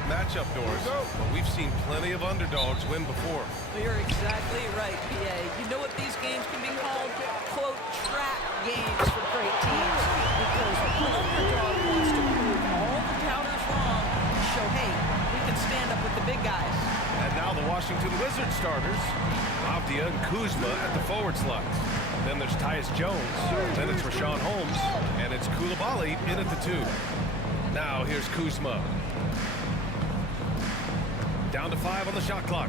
contested matchup, Doris, but we've seen plenty of underdogs win before. Well, you're exactly right, PA. You know what these games can be called? Quote, trap games for great teams. Because one underdog wants to prove all the doubters wrong and show, hey, we can stand up with the big guys. And now the Washington Wizards starters. Avdia and Kuzma at the forward slots. Then there's Tyus Jones. Then it's Richaun Holmes. And it's Coulibaly in at the 2. Now here's Kuzma. Down to 5 on the shot clock.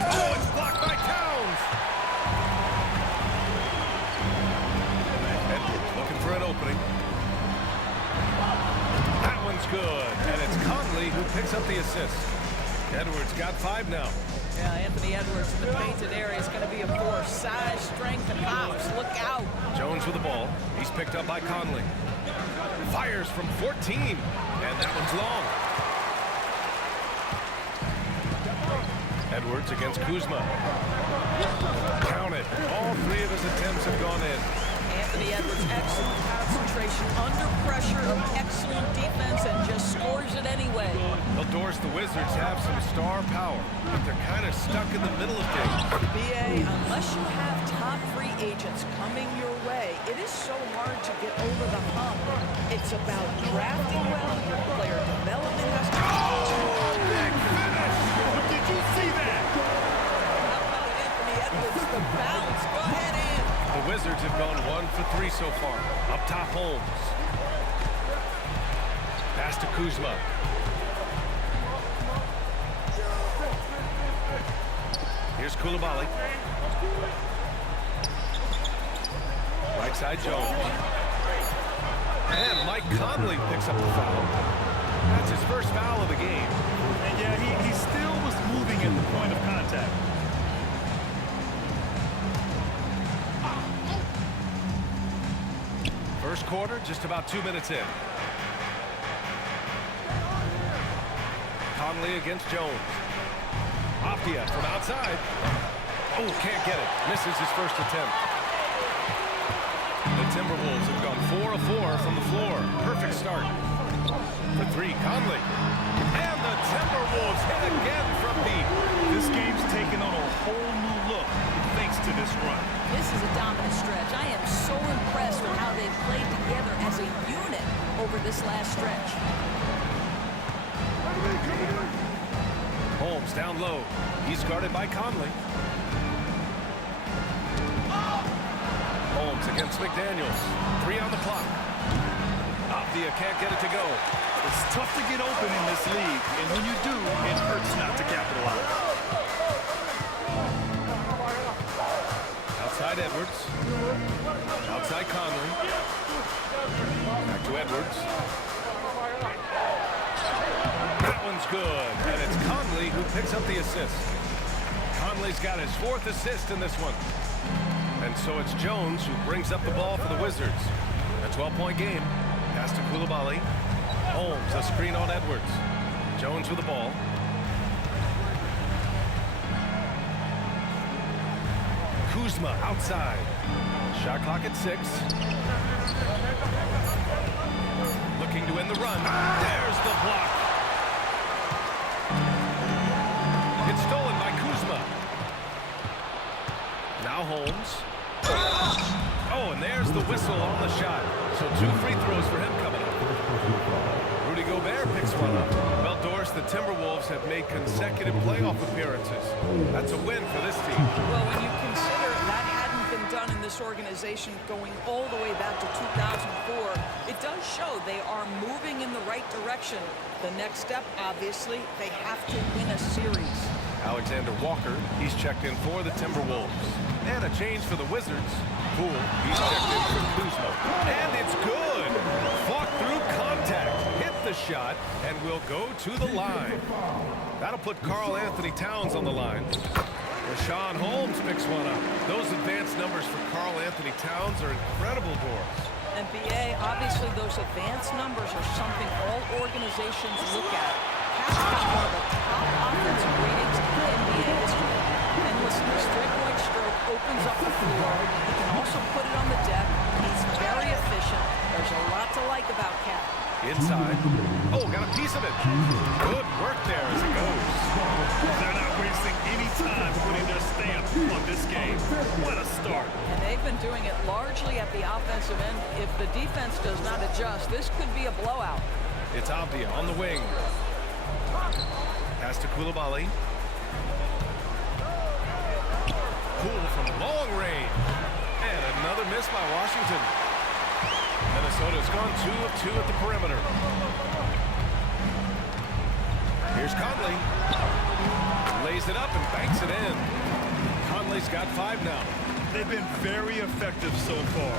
Oh, it's blocked by Towns! Edwards looking for an opening. That one's good. And it's Conley who picks up the assist. Edwards got 5 now. Yeah, Anthony Edwards in the painted area is going to be a force. Size, strength, and hops. Look out. Jones with the ball. He's picked up by Conley. Fires from 14. And that one's long. Edwards against Kuzma. Count it. All 3 of his attempts have gone in. Anthony Edwards, excellent concentration under pressure, excellent defense, and just scores it anyway. Well, Doris, the Wizards have some star power, but they're kind of stuck in the middle of things. BA, unless you have top free agents coming your way, it is so hard to get over the hump. It's about drafting well, your player development has to... Oh, big finish! Did you see that? How about Anthony Edwards, the bounce? Go ahead, Ant. The Wizards have gone 1 for 3 so far. Up top, Holmes. Pass to Kuzma. Here's Coulibaly. Right side, Jones. And Mike Conley picks up the foul. That's his first foul of the game. And yeah, he still was moving at the point of contact. First quarter, just about 2 minutes in. Conley against Jones. Avdia from outside. Oh, can't get it. Misses his first attempt. The Timberwolves have gone 4 of 4 from the floor. Perfect start. For 3, Conley. And the Timberwolves hit again from deep. This game's taken on a whole new look thanks to this run. This is a dominant stretch. I am so impressed with how they've played together as a unit over this last stretch. Holmes down low. He's guarded by Conley. Holmes against McDaniels. 3 on the clock. Avdia can't get it to go. It's tough to get open in this league, and when you do, it hurts not to capitalize. Outside Edwards. Outside Conley. Back to Edwards. That one's good. And it's Conley who picks up the assist. Conley's got his 4th assist in this one. And so it's Jones who brings up the ball for the Wizards. A 12-point game. Pass to Coulibaly. Holmes, a screen on Edwards. Jones with the ball. Kuzma outside. Shot clock at 6. Looking to end the run. There's the block. It's stolen by Kuzma. Now Holmes. Oh, and there's the whistle on the shot. So 2 free throws for him coming up. Rudy Gobert picks one up. Well, Doris, the Timberwolves have made consecutive playoff appearances. That's a win for this team. Well, when you consider that hadn't been done in this organization going all the way back to 2004, it does show they are moving in the right direction. The next step, obviously, they have to win a series. Alexander Walker, he's checked in for the Timberwolves. And a change for the Wizards. Poole, he's checked in for Kuzma. And it's good. Fought through contact. Hit the shot and will go to the line. That'll put Karl Anthony Towns on the line. Richaun Holmes picks one up. Those advanced numbers for Karl Anthony Towns are incredible, Doris. And BA, obviously those advanced numbers are something all organizations look at. Has got one of the top offensive ratings in NBA history. And listen, this three-point stroke opens up the floor. He can also put it on the deck. He's very efficient. There's a lot to like about Cat. Inside. Oh, got a piece of it. Good work there as it goes. They're not wasting any time putting their stamp on this game. What a start. And they've been doing it largely at the offensive end. If the defense does not adjust, this could be a blowout. It's Avdia on the wing. Pass to Koulibaly. Poole from long range. And another miss by Washington. Minnesota's gone 2 of 2 at the perimeter. Here's Conley. Lays it up and banks it in. Conley's got 5 now. They've been very effective so far.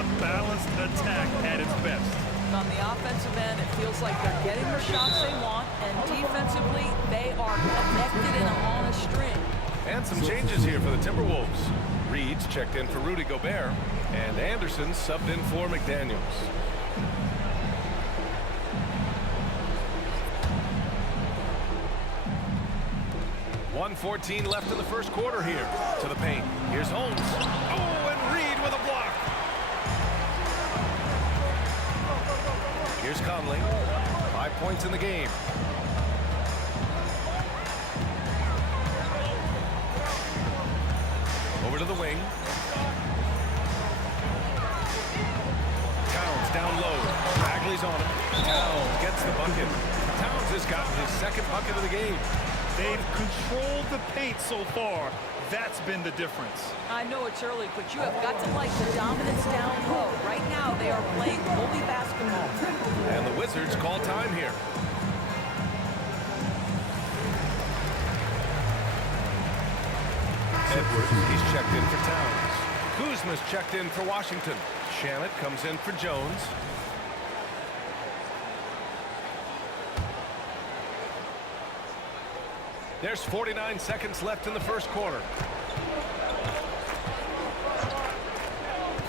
A balanced attack at its best. On the offensive end, it feels like they're getting the shots they want, and defensively, they are connected and on a string. And some changes here for the Timberwolves. Reed's checked in for Rudy Gobert, and Anderson subbed in for McDaniels. .114 left in the first quarter here. To the paint. Here's Holmes. Oh, and Reed with a block. Here's Conley. 5 points in the game. Over to the wing. Towns down low. Bagley's on him. Towns gets the bucket. Towns has gotten his 2nd bucket of the game. They've controlled the paint so far. That's been the difference. I know it's early, but you have got to like the dominance down low. Right now, they are playing bully basketball. And the Wizards call time here. Edwards, he's checked in for Towns. Kuzma's checked in for Washington. Shamit comes in for Jones. There's 49 seconds left in the first quarter.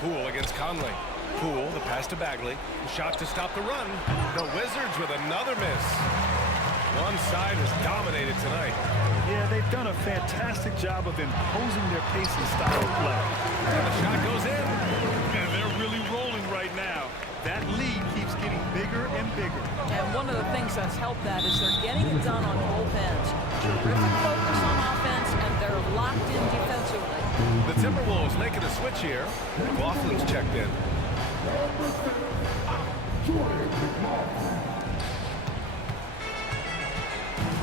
Poole against Conley. Poole, the pass to Bagley. Shot to stop the run. The Wizards with another miss. One side has dominated tonight. Yeah, they've done a fantastic job of imposing their pace and style of play. And the shot goes in. And they're really rolling right now. That lead keeps getting bigger and bigger. And one of the things that's helped that is they're getting it done on both ends. Terrific focus on offense, and they're locked in defensively. The Timberwolves making a switch here. McLaughlin's checked in.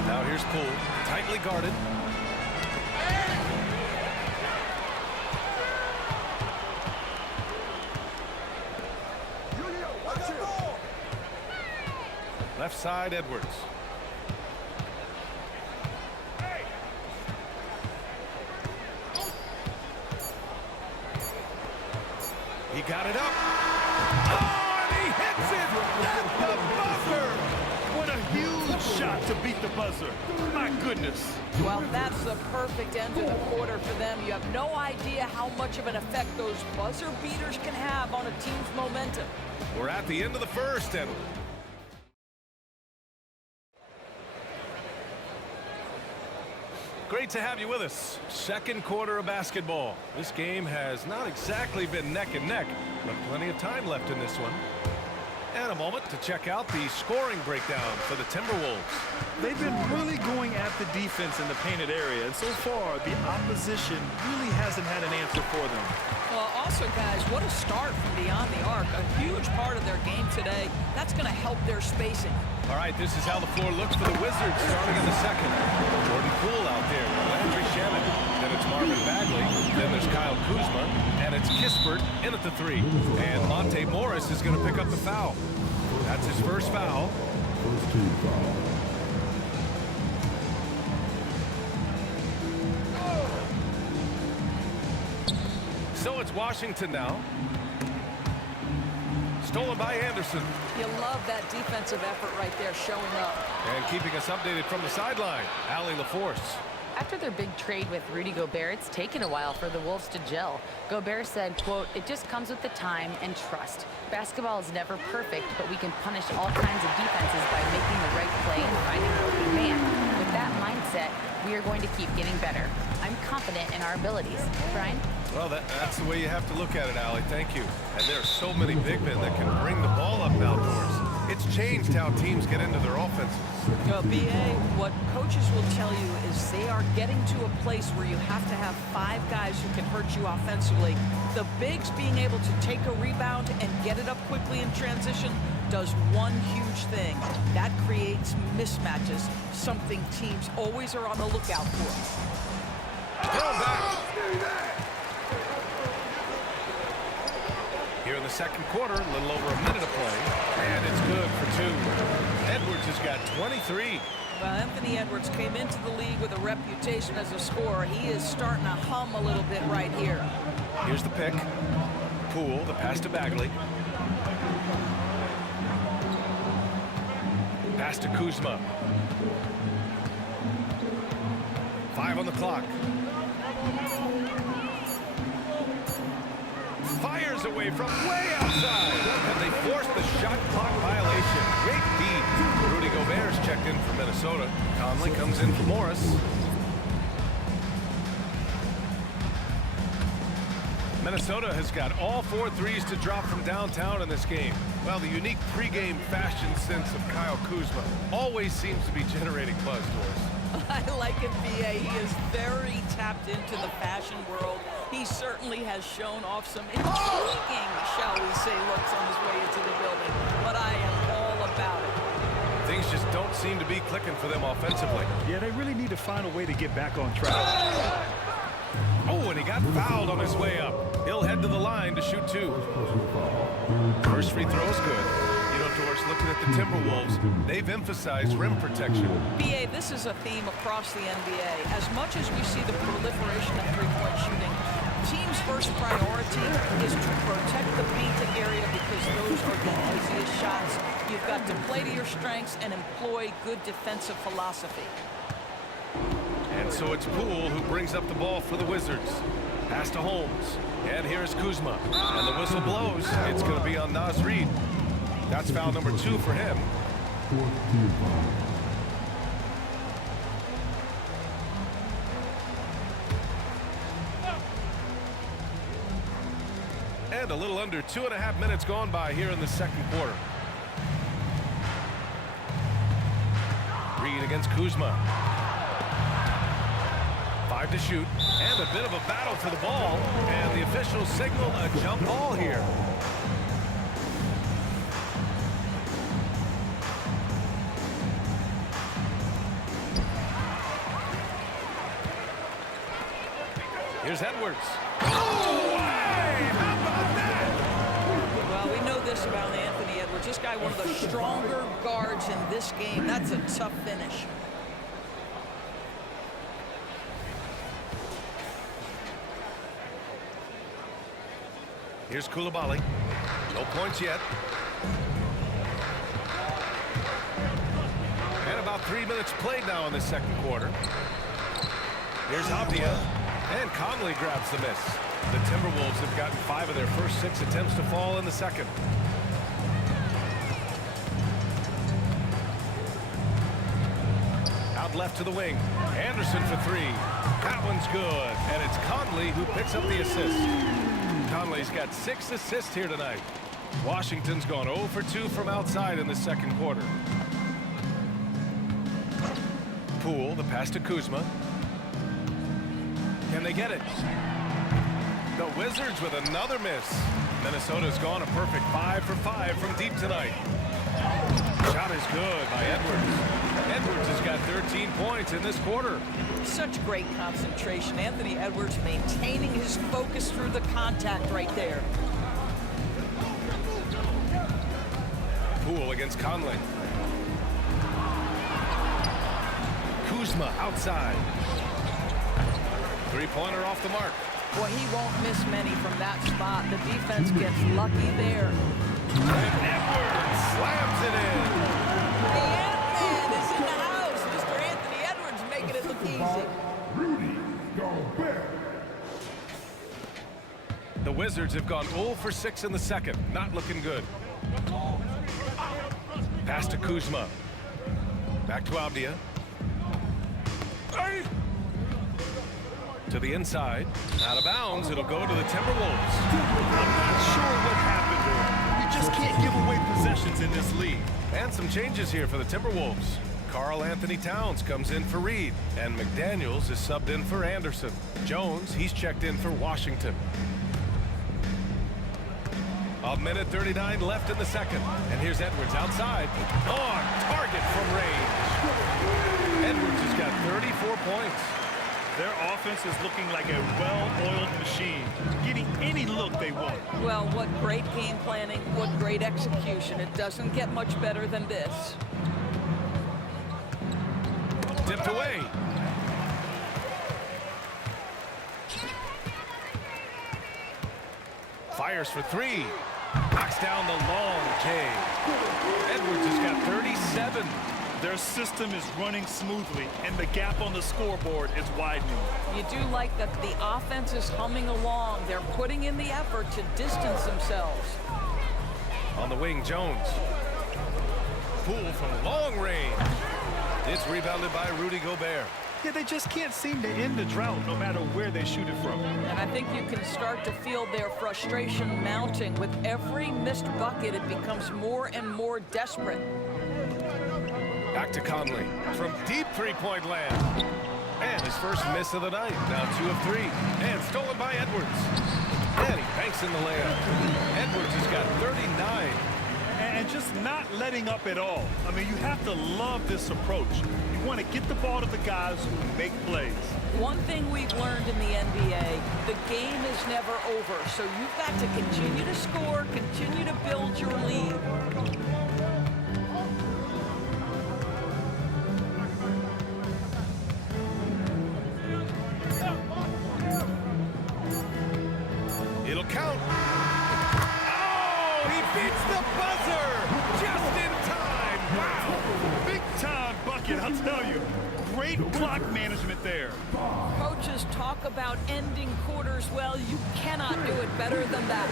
Now here's Poole, tightly guarded. Left side, Edwards. He got it up. Oh, and he hits it at the buzzer. What a huge shot to beat the buzzer. My goodness. Well, that's the perfect end to the quarter for them. You have no idea how much of an effect those buzzer beaters can have on a team's momentum. We're at the end of the first, and great to have you with us. Second quarter of basketball. This game has not exactly been neck and neck, but plenty of time left in this one. And a moment to check out the scoring breakdown for the Timberwolves. They've been really going at the defense in the painted area, and so far, the opposition really hasn't had an answer for them. Well, also, guys, what a start from beyond the arc. A huge part of their game today. That's going to help their spacing. All right, this is how the floor looks for the Wizards starting in the second. Jordan Poole out there, Landry Shamet. Then it's Marvin Bagley. Then there's Kyle Kuzma. And it's Kispert in at the 3. And Monte Morris is going to pick up the foul. That's his first foul. First team foul. So it's Washington now. Stolen by Anderson. You love that defensive effort right there showing up. And keeping us updated from the sideline, Allie LaForce. After their big trade with Rudy Gobert, it's taken a while for the Wolves to gel. Gobert said, quote, "It just comes with the time and trust. Basketball is never perfect, but we can punish all kinds of defenses by making the right play and finding an open man. With that mindset, we are going to keep getting better. I'm confident in our abilities." Brian? Well, that's the way you have to look at it, Allie. Thank you. And there are so many big men that can bring the ball up and outdoors. It It's changed how teams get into their offenses. BA, what coaches will tell you is they are getting to a place where you have to have 5 guys who can hurt you offensively. The bigs being able to take a rebound and get it up quickly in transition does one huge thing. That creates mismatches, something teams always are on the lookout for. Throw back. Here in the second quarter, a little over a minute of play, and it's good for 2. Edwards has got 23. Well, Anthony Edwards came into the league with a reputation as a scorer. He is starting to hum a little bit right here. Here's the pick. Poole, the pass to Bagley. Pass to Kuzma. 5 on the clock. Fires away from way outside. And they force the shot clock violation. Great feed. Rudy Gobert's checked in for Minnesota. Conley comes in for Morris. Minnesota has got all 4 threes to drop from downtown in this game. Well, the unique pregame fashion sense of Kyle Kuzma always seems to be generating buzz, Doris. I like it, BA. He is very tapped into the fashion world. He certainly has shown off some intriguing, shall we say, looks on his way into the building. But I am all about it. Things just don't seem to be clicking for them offensively. Yeah, they really need to find a way to get back on track. Oh, and he got fouled on his way up. He'll head to the line to shoot 2. First free throw is good. You know, Doris, looking at the Timberwolves, they've emphasized rim protection. BA, this is a theme across the NBA. As much as we see the proliferation of three-point shooting, teams' first priority is to protect the painted area because those are the easiest shots. You've got to play to your strengths and employ good defensive philosophy. And so it's Poole who brings up the ball for the Wizards. Pass to Holmes. And here's Kuzma. And the whistle blows. It's going to be on Naz Reid. That's foul number 2 for him. And a little under 2.5 minutes gone by here in the second quarter. Reid against Kuzma. 5 to shoot. And a bit of a battle for the ball. And the officials signal a jump ball here. Here's Edwards. Oh, hey, how about that? Well, we know this about Anthony Edwards. This guy, one of the stronger guards in this game. That's a tough finish. Here's Coulibaly. No points yet. And about 3 minutes played now in the second quarter. Here's Avdia. And Conley grabs the miss. The Timberwolves have gotten 5 of their first 6 attempts to fall in the second. Out left to the wing. Anderson for 3. That one's good. And it's Conley who picks up the assist. Conley's got 6 assists here tonight. Washington's gone 0 for 2 from outside in the second quarter. Poole, the pass to Kuzma. Can they get it? The Wizards with another miss. Minnesota's gone a perfect 5 for 5 from deep tonight. Shot is good by Edwards. Edwards has got 13 points in this quarter. Such great concentration. Anthony Edwards maintaining his focus through the contact right there. Poole against Conley. Kuzma outside. Three-pointer off the mark. Boy, he won't miss many from that spot. The defense gets lucky there. And Edwards slams it in. The Ant-Man is in the house. Mr. Anthony Edwards making it look easy. Rudy Gobert. The Wizards have gone 0 for 6 in the second. Not looking good. Pass to Kuzma. Back to Avdia. To the inside. Out of bounds. It'll go to the Timberwolves. I'm not sure what happened there. You just can't give away possessions in this league. And some changes here for the Timberwolves. Karl Anthony Towns comes in for Reed, and McDaniels is subbed in for Anderson. Jones, he's checked in for Washington. A minute 39 left in the second. And here's Edwards outside. On target from range. Edwards has got 34 points. Their offense is looking like a well-oiled machine, getting any look they want. Well, what great game planning, what great execution. It doesn't get much better than this. Tipped away. Fires for three. Knocks down the long J. Edwards has got 37. Their system is running smoothly, and the gap on the scoreboard is widening. You do like that the offense is humming along. They're putting in the effort to distance themselves. On the wing, Jones. Poole from long range. It's rebounded by Rudy Gobert. Yeah, they just can't seem to end the drought no matter where they shoot it from. And I think you can start to feel their frustration mounting. With every missed bucket, it becomes more and more desperate. Back to Conley from deep three-point land. And his first miss of the night. Now 2 of 3. And stolen by Edwards. And he banks in the layup. Edwards has got 39. And just not letting up at all. I mean, you have to love this approach. You want to get the ball to the guys who make plays. One thing we've learned in the NBA, the game is never over. So you've got to continue to score, continue to build your lead. It'll count. Oh, he beats the buzzer just in time. Wow. Big time bucket, I'll tell you. Great clock management there. Coaches talk about ending quarters. Well, you cannot do it better than that.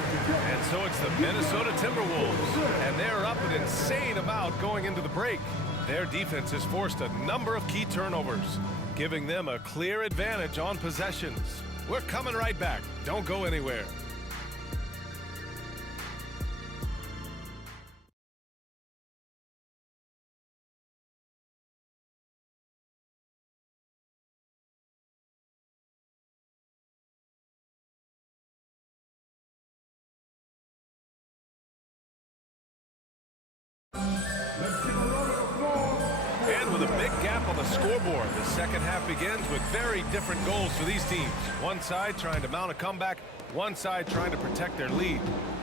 And so it's the Minnesota Timberwolves. And they're up an insane amount going into the break. Their defense has forced a number of key turnovers, giving them a clear advantage on possessions. We're coming right back. Don't go anywhere. And with a big gap on the scoreboard, the second half begins with very different goals for these teams. One side trying to mount a comeback, one side trying to protect their lead.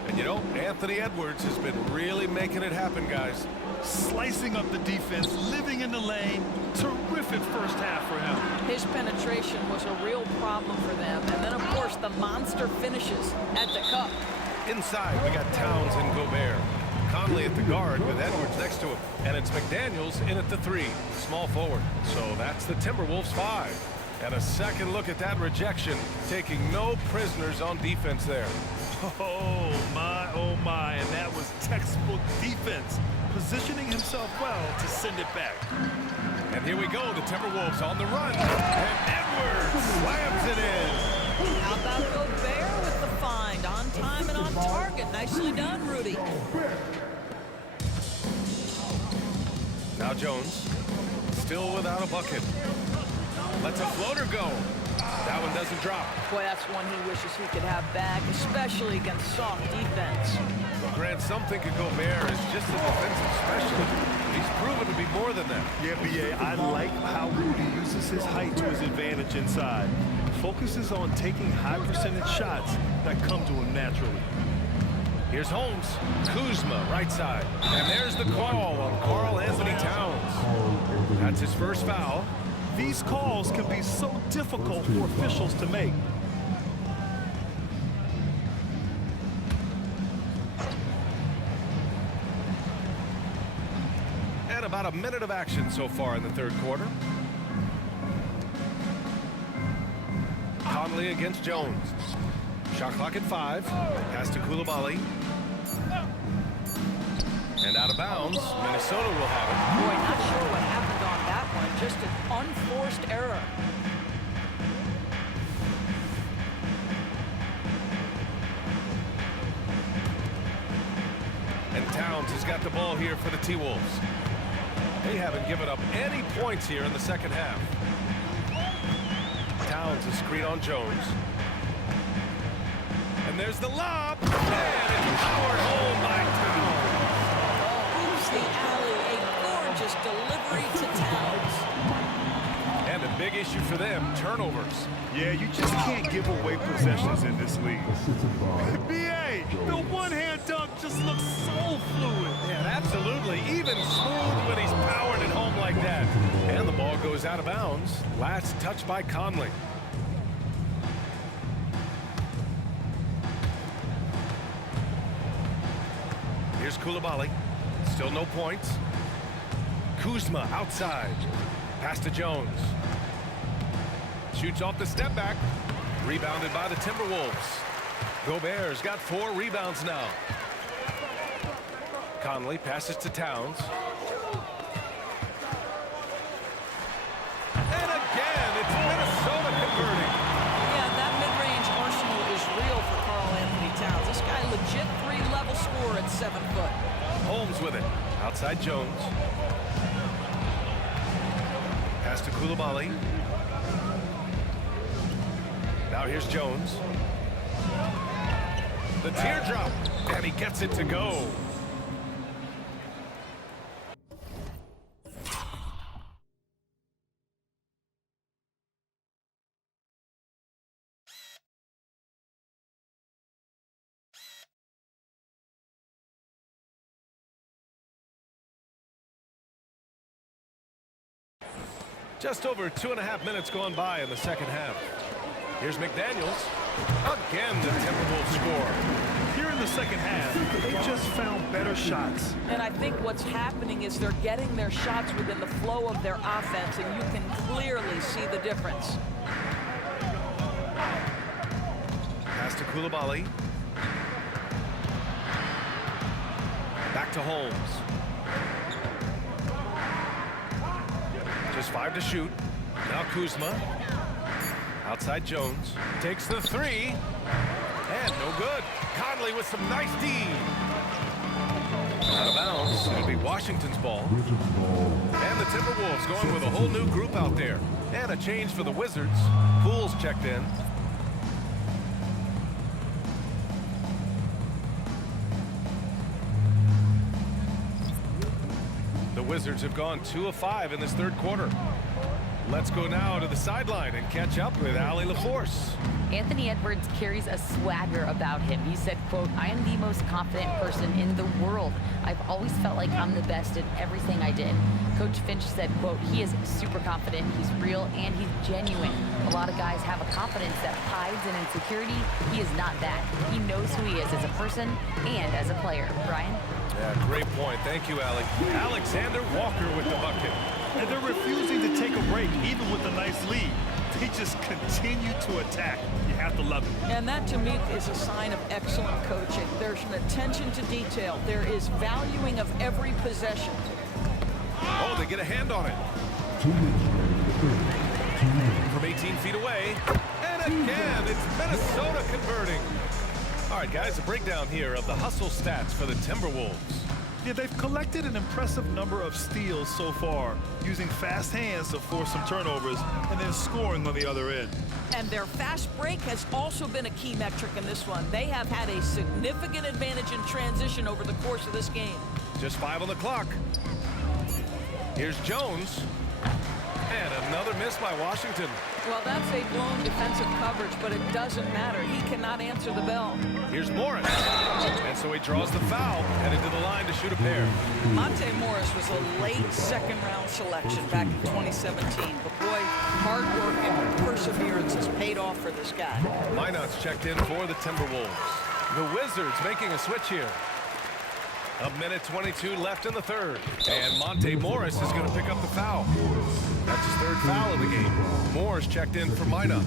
And you know, Anthony Edwards has been really making it happen, guys. Slicing up the defense, living in the lane. Terrific first half for him. His penetration was a real problem for them. And then, of course, the monster finishes at the cup. Inside, we got Towns and Gobert. Conley at the guard with Edwards next to him. And it's McDaniels in at the 3, small forward. So that's the Timberwolves 5. And a second look at that rejection, taking no prisoners on defense there. Oh my, and that was textbook defense. Positioning himself well to send it back. And here we go, the Timberwolves on the run. And Edwards slams it in. How about Gobert with the find? On time and on target. Nicely done, Rudy. Now Jones, still without a bucket. Lets a floater go. That one doesn't drop. Boy, that's one he wishes he could have back, especially against soft defense. Well, Grant, some think of Gobert as just a defensive specialist. He's proven to be more than that. Yeah, B.A., I like how Rudy uses his height to his advantage inside. Focuses on taking high percentage shots that come to him naturally. Here's Holmes. Kuzma, right side. And there's the call on Karl Anthony Towns. That's his first foul. These calls can be so difficult for officials to make. And about a minute of action so far in the third quarter. Conley against Jones. Shot clock at 5. Pass to Coulibaly. And out of bounds, Minnesota will have it. Boy, not sure what happened on that one. Just an unforced error. And Towns Towns has got the ball here for the T-Wolves. They haven't given up any points here in the second half. Towns is screen on Jones. And there's the lob. And it's powered home by Towns. Oops, the alley. A gorgeous delivery to Towns. And a big issue for them, turnovers. Yeah, you just can't give away possessions in this league. B.A., the one-hand dunk just looks so fluid. Yeah, absolutely. Even smooth when he's powered it home like that. And the ball goes out of bounds. Last touch by Conley. Here's Coulibaly. Still no points. Kuzma outside. Pass to Jones. Shoots off the step back. Rebounded by the Timberwolves. Gobert's got 4 rebounds now. Conley passes to Towns. And again, it's Minnesota converting. Yeah, that mid-range arsenal is real for Karl-Anthony Towns. This guy legit 3-level scorer at 7 foot. Holmes with it. Outside Jones. Pass to Coulibaly. Now here's Jones. The teardrop. And he gets it to go. Just over 2.5 minutes gone by in the second half. Here's McDaniels. Again, the Timberwolves score. Here in the second half, they just found better shots. And I think what's happening is they're getting their shots within the flow of their offense, and you can clearly see the difference. Pass to Coulibaly. Back to Holmes. Just 5 to shoot. Now Kuzma. Outside Jones. Takes the 3. And no good. Conley with some nice D. Out of bounds. It'll be Washington's ball. And the Timberwolves going with a whole new group out there. And a change for the Wizards. Poole's checked in. The Wizards have gone 2 of 5 in this third quarter. Let's go now to the sideline and catch up with Allie LaForce. Anthony Edwards carries a swagger about him. He said, quote, "I am the most confident person in the world. I've always felt like I'm the best at everything I did." Coach Finch said, quote, "He is super confident, he's real, and he's genuine. A lot of guys have a confidence that hides an insecurity. He is not that. He knows who he is as a person and as a player." Brian? Yeah, great point. Thank you, Allie. Alexander Walker with the bucket. And they're refusing to take a break, even with a nice lead. They just continue to attack. You have to love it. And that, to me, is a sign of excellent coaching. There's an attention to detail. There is valuing of every possession. Oh, they get a hand on it. From 18 feet away. And again, it's Minnesota converting. All right, guys, a breakdown here of the hustle stats for the Timberwolves. Yeah, they've collected an impressive number of steals so far, using fast hands to force some turnovers and then scoring on the other end. And their fast break has also been a key metric in this one. They have had a significant advantage in transition over the course of this game. Just 5 on the clock. Here's Jones. And another miss by Washington. Well, that's a blown defensive coverage, but it doesn't matter. He cannot answer the bell. Here's Morris. And so he draws the foul, headed to the line to shoot a pair. Monte Morris was a late second-round selection back in 2017. But, boy, hard work and perseverance has paid off for this guy. Minot's checked in for the Timberwolves. The Wizards making a switch here. 1:22 left in the third. And Monte Morris is going to pick up the foul. That's his 3rd foul of the game. Morris checked in for Minot.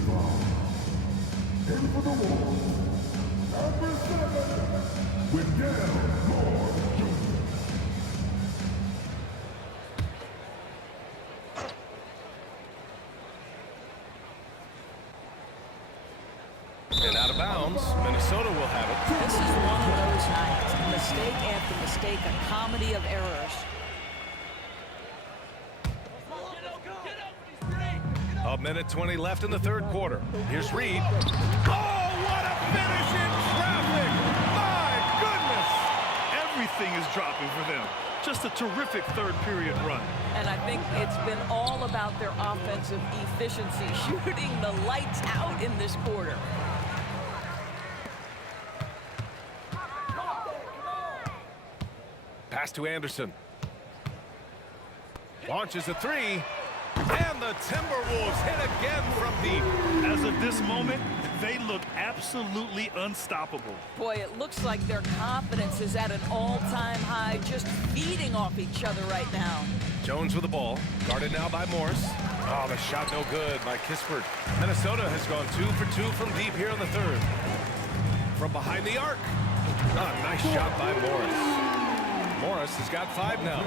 And out of bounds, Minnesota will have it. This is one of those nights. mistake after mistake, a comedy of errors. A minute 20 left in the third quarter. Here's Reed. Oh, what a finish in traffic! My goodness! Everything is dropping for them. Just a terrific third period run. And I think it's been all about their offensive efficiency, shooting the lights out in this quarter. Pass to Anderson. Launches a three. And the Timberwolves hit again from deep. As of this moment, they look absolutely unstoppable. Boy, it looks like their confidence is at an all-time high, just feeding off each other right now. Jones with the ball, guarded now by Morris. Oh, the shot no good by Kispert. Minnesota has gone 2 for 2 from deep here in the third. From behind the arc. Oh, nice shot by Morris. Morris has got 5 now.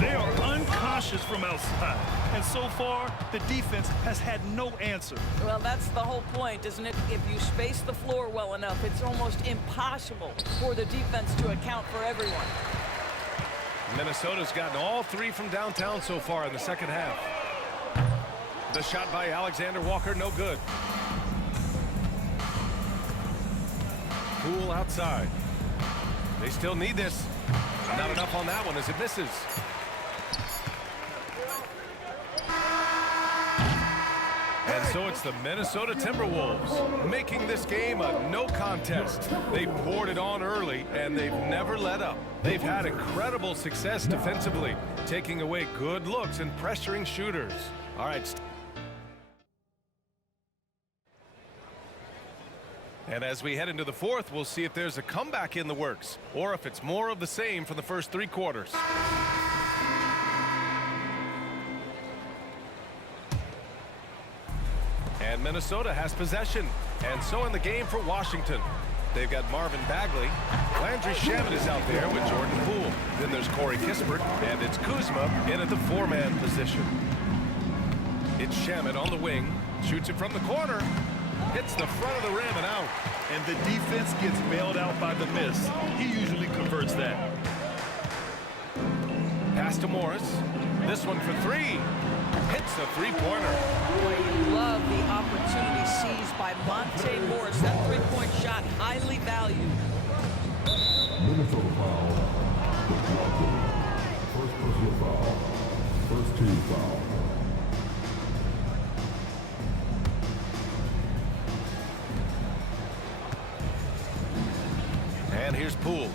They are unconscious from outside, and so far, the defense has had no answer. Well, that's the whole point, isn't it? If you space the floor well enough, it's almost impossible for the defense to account for everyone. Minnesota's gotten all 3 from downtown so far in the second half. The shot by Alexander Walker, no good. Poole outside. They still need this. Not enough on that one as it misses. And so it's the Minnesota Timberwolves making this game a no contest. They poured it on early and they've never let up. They've had incredible success defensively, taking away good looks and pressuring shooters. All right. And as we head into the fourth, we'll see if there's a comeback in the works or if it's more of the same for the first 3 quarters. And Minnesota has possession, and so in the game for Washington. They've got Marvin Bagley. Landry Shamet is out there with Jordan Poole. Then there's Corey Kispert, and it's Kuzma in at the 4-man position. It's Shamet on the wing, shoots it from the corner. Hits the front of the rim and out. And the defense gets bailed out by the miss. He usually converts that. Pass to Morris. This one for 3. Hits the 3-pointer. Boy, you love the opportunity seized by Monte Morris. That 3-point shot, highly valued. Minnesota foul. First personal foul. First team foul. And here's Poole.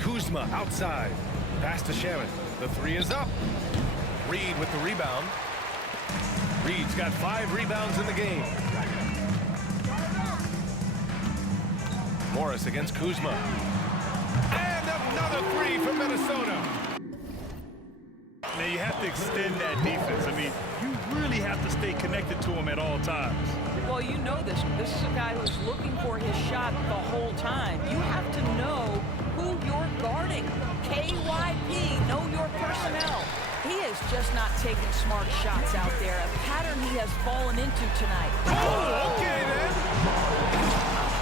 Kuzma outside. Pass to Shamet. The 3 is up. Reed with the rebound. Reed's got 5 rebounds in the game. Morris against Kuzma. And another 3 for Minnesota. Now you have to extend that defense. I mean, you really have to stay connected to him at all times. Well, you know this. This is a guy who's looking for his shot the whole time. You have to know who you're guarding. KYP, know your personnel. He is just not taking smart shots out there, a pattern he has fallen into tonight. Oh, okay then.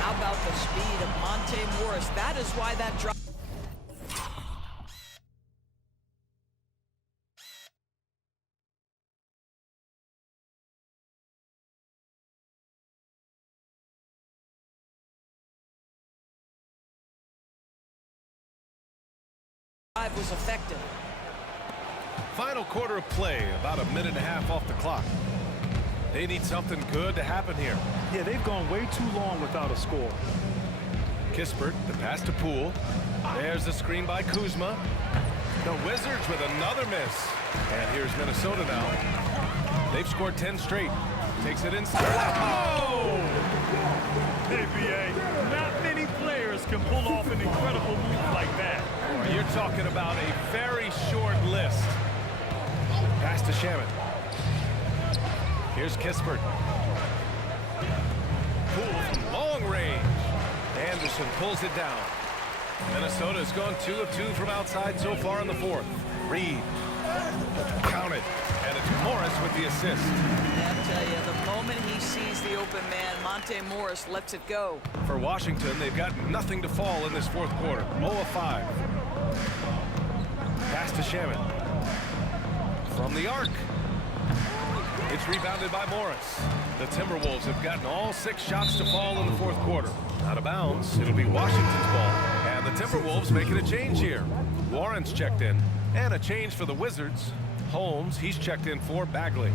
How about the speed of Monte Morris? That is why that drop. Was effective. Final quarter of play, about a minute and a half off the clock. They need something good to happen here. Yeah, they've gone way too long without a score. Kispert, the pass to Poole. There's the screen by Kuzma. The Wizards with another miss. And here's Minnesota now. They've scored 10 straight. Takes it inside. Oh! Hey, BA, not many players can pull off an incredible move like that. You're talking about a very short list. Pass to Shamet. Here's Kispert. Poole from long range. Anderson pulls it down. Minnesota's gone 2 of 2 from outside so far in the fourth. Reed Counted. And it's Morris with the assist. I'll tell you, the moment he sees the open man, Monte Morris lets it go. For Washington, they've got nothing to fall in this fourth quarter. 0 of 5. Pass to Shaman. From the arc. It's rebounded by Morris. The Timberwolves have gotten all 6 shots to fall in the fourth quarter. Out of bounds. It'll be Washington's ball. And the Timberwolves making a change here. Warren's checked in. And a change for the Wizards. Holmes, he's checked in for Bagley.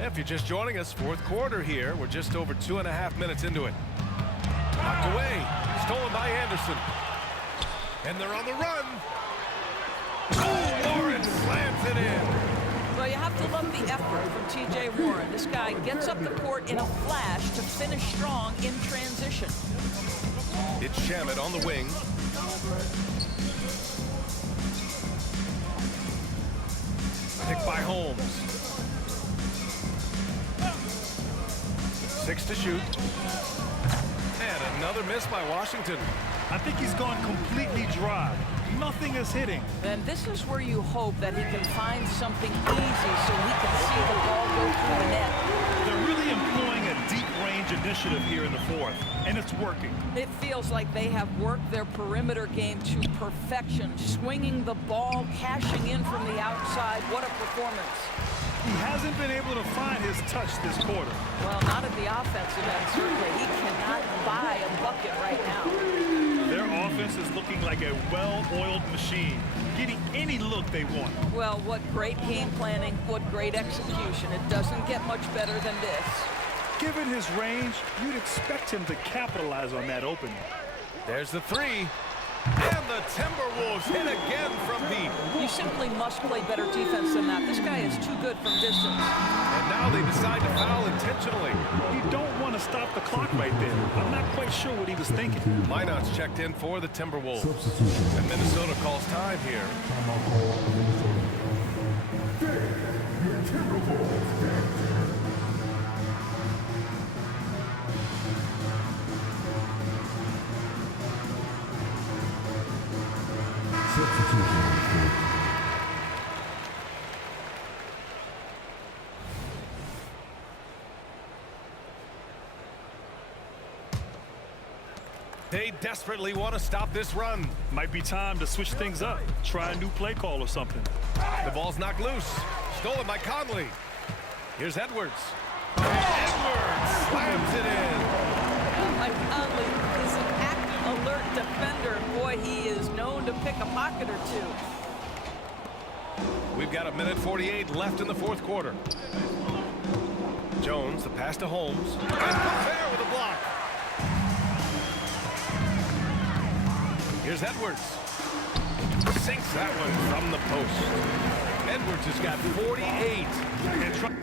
If you're just joining us, fourth quarter here. We're just over 2.5 minutes into it. Knocked away. Stolen by Anderson. And they're on the run. Oh, Warren slams it in. Well, you have to love the effort from T.J. Warren. This guy gets up the court in a flash to finish strong in transition. It's Shamet on the wing. Picked by Holmes. 6 to shoot. And another miss by Washington. I think he's gone completely dry. Nothing is hitting. And this is where you hope that he can find something easy so he can see the ball go through the net. They're really employing a deep range initiative here in the fourth, and it's working. It feels like they have worked their perimeter game to perfection, swinging the ball, cashing in from the outside. What a performance. He hasn't been able to find his touch this quarter. Well, not at the offensive end, certainly. He cannot buy a bucket right now. Their offense is looking like a well-oiled machine, getting any look they want. Well, what great game planning, what great execution. It doesn't get much better than this. Given his range, you'd expect him to capitalize on that opening. There's the 3. And the Timberwolves hit again from deep. You simply must play better defense than that. This guy is too good from distance. And now they decide to foul intentionally. You don't want to stop the clock right there. I'm not quite sure what he was thinking. Lineout's checked in for the Timberwolves. Substitution. And Minnesota calls time here. Timeout call for Minnesota. Dave, your Timberwolves game. Substitution. They desperately want to stop this run. Might be time to switch things up. Try a new play call or something. The ball's knocked loose. Stolen by Conley. Here's Edwards. Edwards slams it in. Mike Conley is an active, alert defender. Boy, he is known to pick a pocket or two. We've got 1:48 left in the fourth quarter. Jones, the pass to Holmes. And Gobert with a block. Here's Edwards. Sinks that one from the post. Edwards has got 48. And trust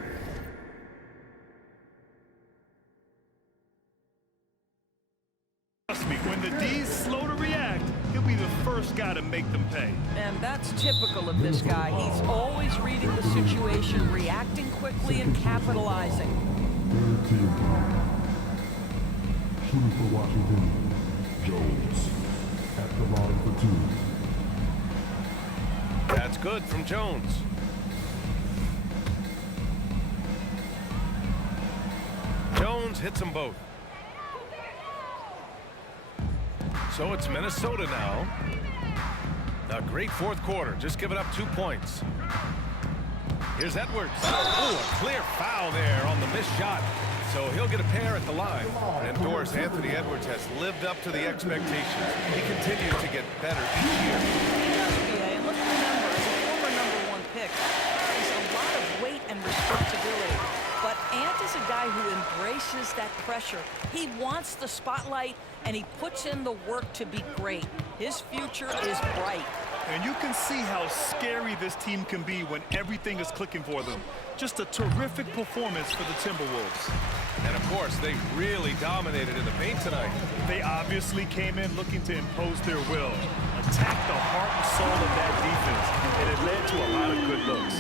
me, when the D's slow to react, he'll be the first guy to make them pay. And that's typical of this guy. He's always reading the situation, reacting quickly and capitalizing. Third team foul. Shooting for Washington, Jones. At the line for 2. that's good from Jones. Jones hits them both. So it's Minnesota now. A great fourth quarter, just giving up 2 points. Here's Edwards. Oh, a clear foul there on the missed shot. So he'll get a pair at the line. And Doris, Anthony Edwards has lived up to the expectations. He continues to get better each year. And let's remember, as a former #1 pick, that is a lot of weight and responsibility. But Ant is a guy who embraces that pressure. He wants the spotlight, and he puts in the work to be great. His future is bright. And you can see how scary this team can be when everything is clicking for them. Just a terrific performance for the Timberwolves. And of course, they really dominated in the paint tonight. They obviously came in looking to impose their will, attack the heart and soul of that defense, and it led to a lot of good looks.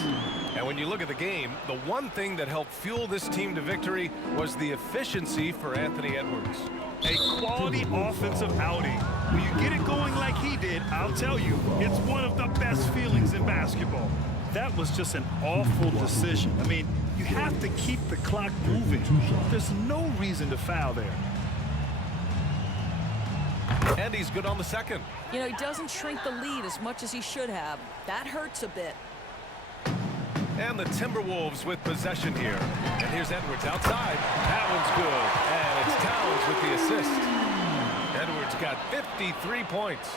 And when you look at the game, the one thing that helped fuel this team to victory was the efficiency for Anthony Edwards. A quality offensive outing. When you get it going like he did, I'll tell you, it's one of the best feelings in basketball. That was just an awful decision. I mean, you have to keep the clock moving. There's no reason to foul there. And he's good on the second. You know, he doesn't shrink the lead as much as he should have. That hurts a bit. And the Timberwolves with possession here. And here's Edwards outside. That one's good. And it's Towns with the assist. Edwards got 53 points.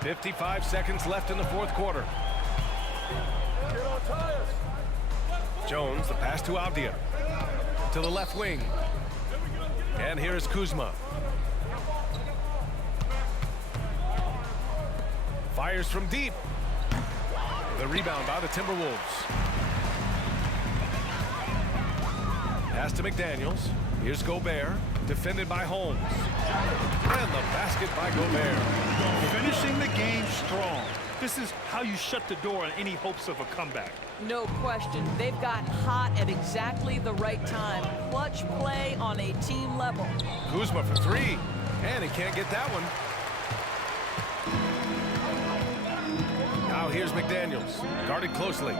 55 seconds left in the fourth quarter. Jones, the pass to Avdia. To the left wing. And here's Kuzma. Fires from deep. The rebound by the Timberwolves. Pass to McDaniels. Here's Gobert, defended by Holmes. And the basket by Gobert. Finishing the game strong. This is how you shut the door on any hopes of a comeback. No question. They've gotten hot at exactly the right time. Clutch play on a team level. Kuzma for three. And he can't get that one. Now here's McDaniels, guarded closely.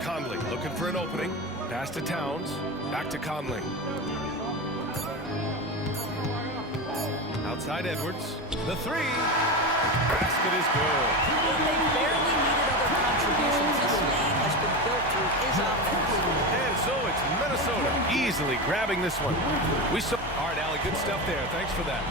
Conley looking for an opening. Pass to Towns. Back to Conley. Outside Edwards. The three. Basket is good. Well, they barely needed other contributions. This lead has been built through his offense. And so it's Minnesota easily grabbing this one. All right, Allie, good stuff there. Thanks for that.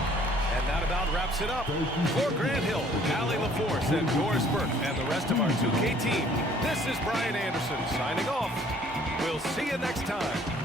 And that about wraps it up. For Grant Hill, Allie LaForce, and Doris Burke, and the rest of our 2K team, this is Brian Anderson signing off. We'll see you next time.